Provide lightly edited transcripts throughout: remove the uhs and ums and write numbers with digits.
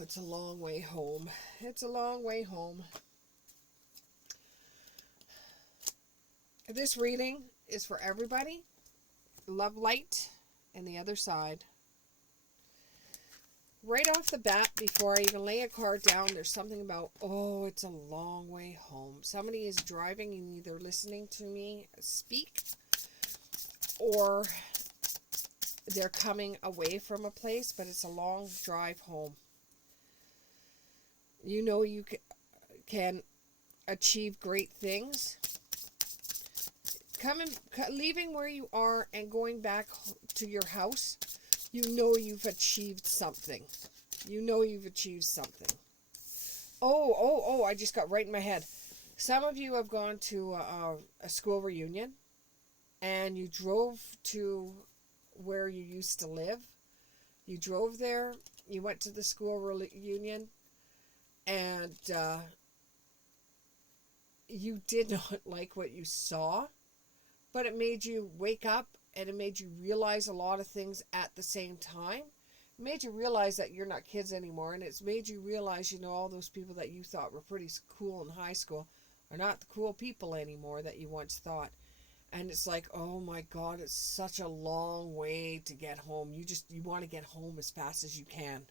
it's a long way home. It's a long way home. This reading is for everybody. Love light and the other side. Right off the bat, before I even lay a card down, there's something about, oh, it's a long way home. Somebody is driving and either listening to me speak or they're coming away from a place, but it's a long drive home. You know you can achieve great things. Leaving where you are and going back to your house, you know you've achieved something. You know you've achieved something. Oh, I just got right in my head. Some of you have gone to a school reunion and you drove to where you used to live. You drove there, you went to the school reunion, and you did not like what you saw, but it made you wake up and it made you realize a lot of things at the same time. It made you realize that you're not kids anymore, and it's made you realize, all those people that you thought were pretty cool in high school are not the cool people anymore that you once thought. And it's like, oh my God, it's such a long way to get home. You want to get home as fast as you can.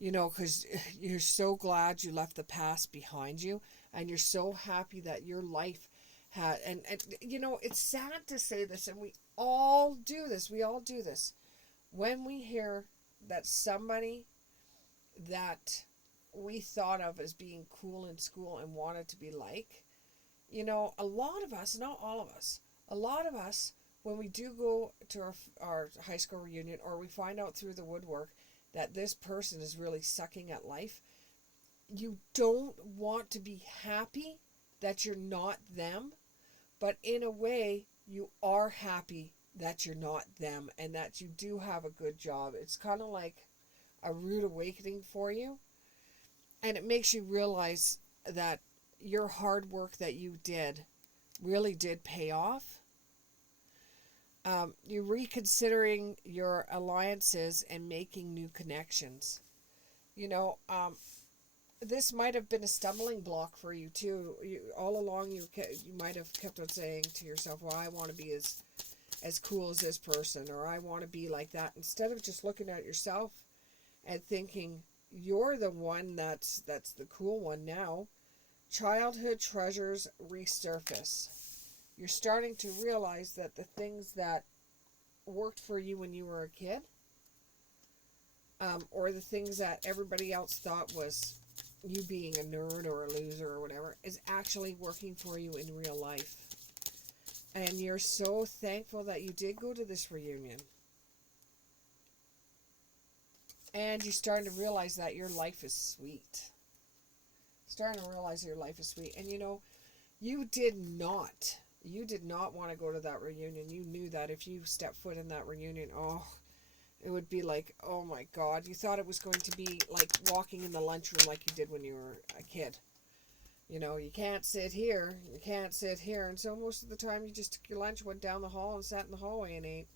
Because you're so glad you left the past behind you, and you're so happy that your life had, and it's sad to say this, and we all do this. When we hear that somebody that we thought of as being cool in school and wanted to be like, a lot of us, not all of us, a lot of us, when we do go to our high school reunion, or we find out through the woodwork that this person is really sucking at life, you don't want to be happy that you're not them, but in a way, you are happy that you're not them and that you do have a good job. It's kind of like a rude awakening for you, and it makes you realize that your hard work that you did really did pay off. You're reconsidering your alliances and making new connections. This might have been a stumbling block for you too. All along, you might have kept on saying to yourself, "Well, I want to be as cool as this person," or "I want to be like that," instead of just looking at yourself and thinking you're the one that's the cool one now. Childhood treasures resurface. You're starting to realize that the things that worked for you when you were a kid, or the things that everybody else thought was you being a nerd or a loser or whatever, is actually working for you in real life. And you're so thankful that you did go to this reunion. And you're starting to realize that your life is sweet. Starting to realize your life is sweet. And you did not want to go to that reunion. You knew that if you stepped foot in that reunion, it would be like, oh my God, you thought it was going to be like walking in the lunchroom like you did when you were a kid. You can't sit here, and so most of the time you just took your lunch, went down the hall and sat in the hallway and ate.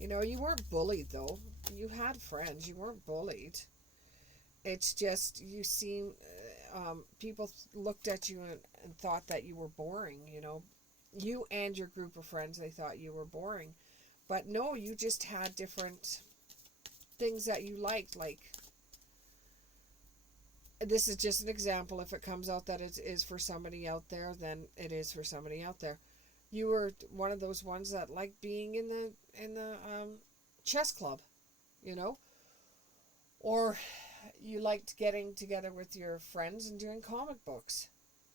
You weren't bullied though. You had friends. You weren't bullied. It's just you seem, people looked at you and thought that you were boring. You and your group of friends, they thought you were boring. But no, you just had different things that you liked. Like, this is just an example. If it comes out that it is for somebody out there, then it is for somebody out there. You were one of those ones that liked being in the chess club, or you liked getting together with your friends and doing comic books,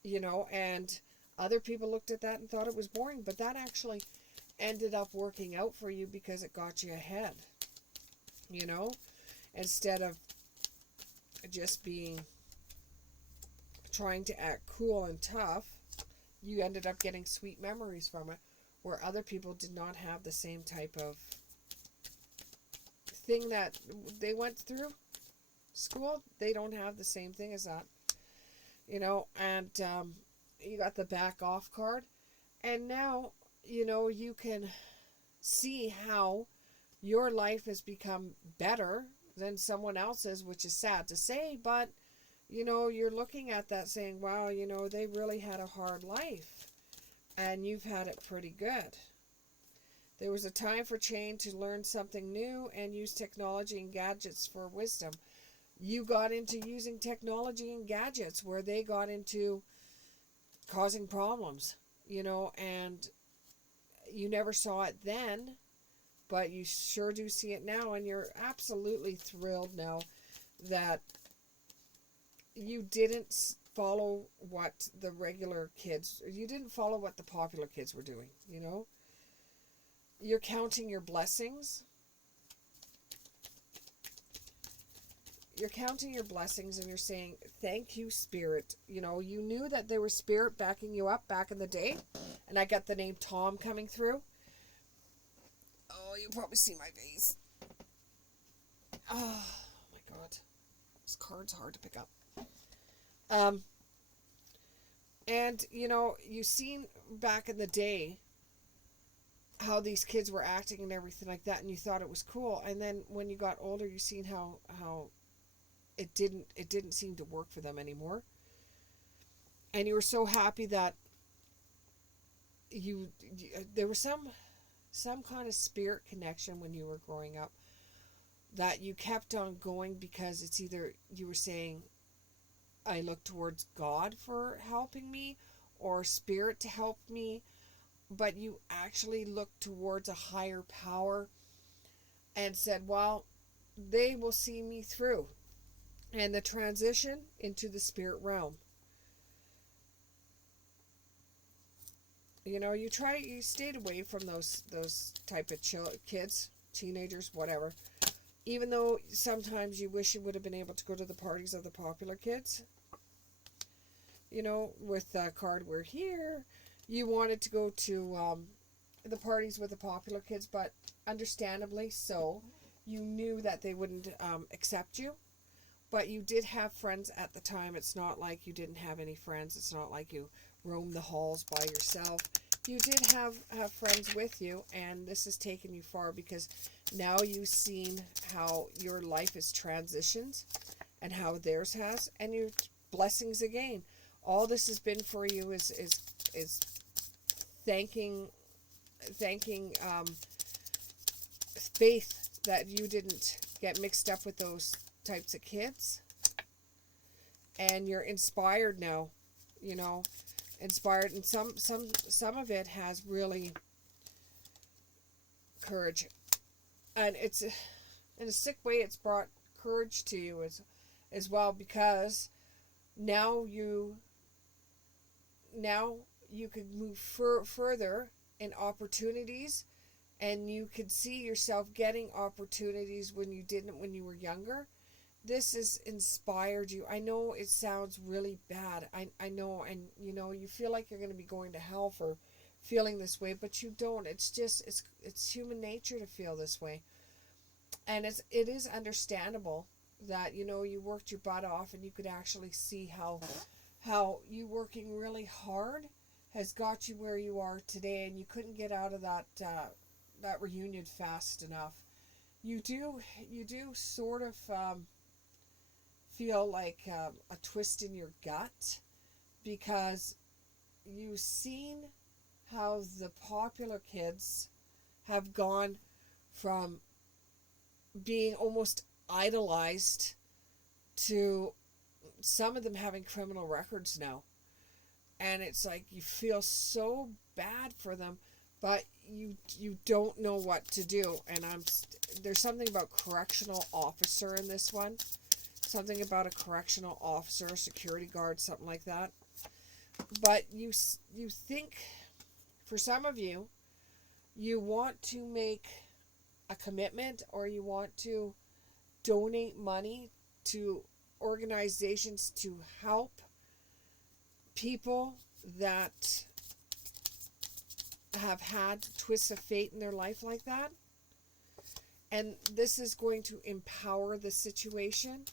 and other people looked at that and thought it was boring, but that actually ended up working out for you because it got you ahead, instead of just trying to act cool and tough. You ended up getting sweet memories from it, where other people did not have the same type of thing that they went through. School, they don't have the same thing as that, and you got the back off card, and now you can see how your life has become better than someone else's, which is sad to say, but you know, you're looking at that saying, wow, you know, they really had a hard life and you've had it pretty good. There was a time for change to learn something new and use technology and gadgets for wisdom. You got into using technology and gadgets where they got into causing problems, you know, and you never saw it then, but you sure do see it now, and you're absolutely thrilled now that you didn't follow what the regular kids, you didn't follow what the popular kids were doing, you know? You're counting your blessings. You're counting your blessings and you're saying, thank you, Spirit. You know, you knew that there was Spirit backing you up back in the day. And I got the name Tom coming through. Oh, you probably see my face. Oh, my God. This card's hard to pick up. And, you know, you seen back in the day how these kids were acting and everything like that, and you thought it was cool. And then when you got older, you seen how it didn't seem to work for them anymore. And you were so happy that there was some kind of spirit connection when you were growing up, that you kept on going, because it's either you were saying, I look towards God for helping me, or Spirit to help me, but you actually looked towards a higher power and said, well, they will see me through. And the transition into the spirit realm. You know, you stayed away from those type of kids, teenagers, whatever. Even though sometimes you wish you would have been able to go to the parties of the popular kids. You know, with the card we're here, you wanted to go to the parties with the popular kids, but understandably so, you knew that they wouldn't accept you. But you did have friends at the time. It's not like you didn't have any friends. It's not like you roamed the halls by yourself. You did have friends with you, and this has taken you far, because now you've seen how your life has transitioned and how theirs has, and your blessings again. All this has been for you is thanking faith that you didn't get mixed up with those types of kids, and you're inspired now, you know, inspired, and some of it has really courage, and it's in a sick way, it's brought courage to you as well, because now you could move further in opportunities, and you could see yourself getting opportunities when you didn't when you were younger. This has inspired you. I know it sounds really bad. I know, and you know, you feel like you're going to be going to hell for feeling this way, but you don't. It's just, it's human nature to feel this way. And it is understandable that, you know, you worked your butt off, and you could actually see how you working really hard has got you where you are today, and you couldn't get out of that reunion fast enough. You do sort of feel like a twist in your gut, because you've seen how the popular kids have gone from being almost idolized to some of them having criminal records now. And it's like you feel so bad for them, but you don't know what to do. And there's something about correctional officer in this one. Something about a correctional officer, security guard, something like that. But you think, for some of you, you want to make a commitment, or you want to donate money to organizations to help people that have had twists of fate in their life like that. And this is going to empower the situation,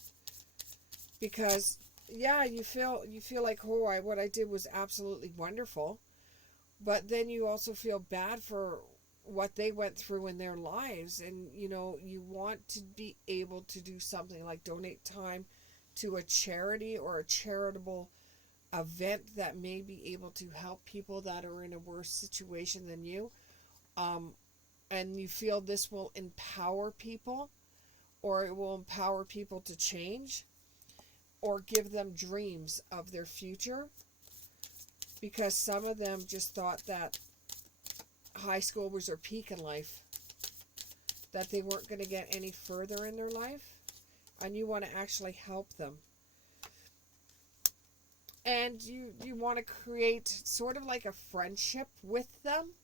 because yeah, you feel like, oh, what I did was absolutely wonderful, but then you also feel bad for what they went through in their lives. And you want to be able to do something like donate time to a charity or a charitable event that may be able to help people that are in a worse situation than you. And you feel this will empower people, or it will empower people to change, or give them dreams of their future, because some of them just thought that high school was their peak in life, that they weren't going to get any further in their life, and you want to actually help them. And you want to create sort of like a friendship with them,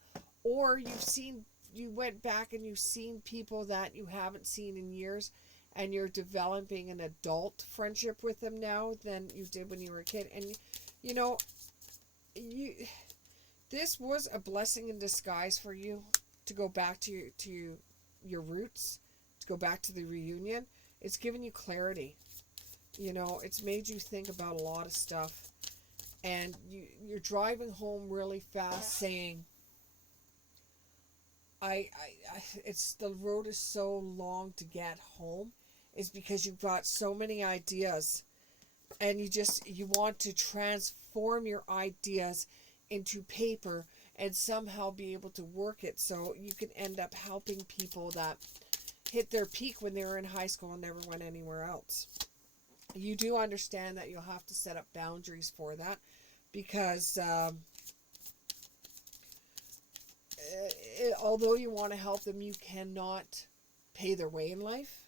or you went back and you've seen people that you haven't seen in years, and you're developing an adult friendship with them now than you did when you were a kid. And this was a blessing in disguise for you, to go back to your roots, to go back to the reunion. It's given you clarity. It's made you think about a lot of stuff. And you're driving home really fast saying, it's the road is so long to get home. Is because you've got so many ideas, and you want to transform your ideas into paper and somehow be able to work it so you can end up helping people that hit their peak when they were in high school and never went anywhere else. You do understand that you'll have to set up boundaries for that, because although you want to help them, you cannot pay their way in life.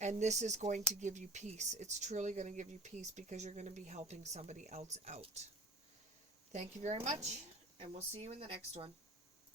And this is going to give you peace. It's truly going to give you peace, because you're going to be helping somebody else out. Thank you very much, and we'll see you in the next one.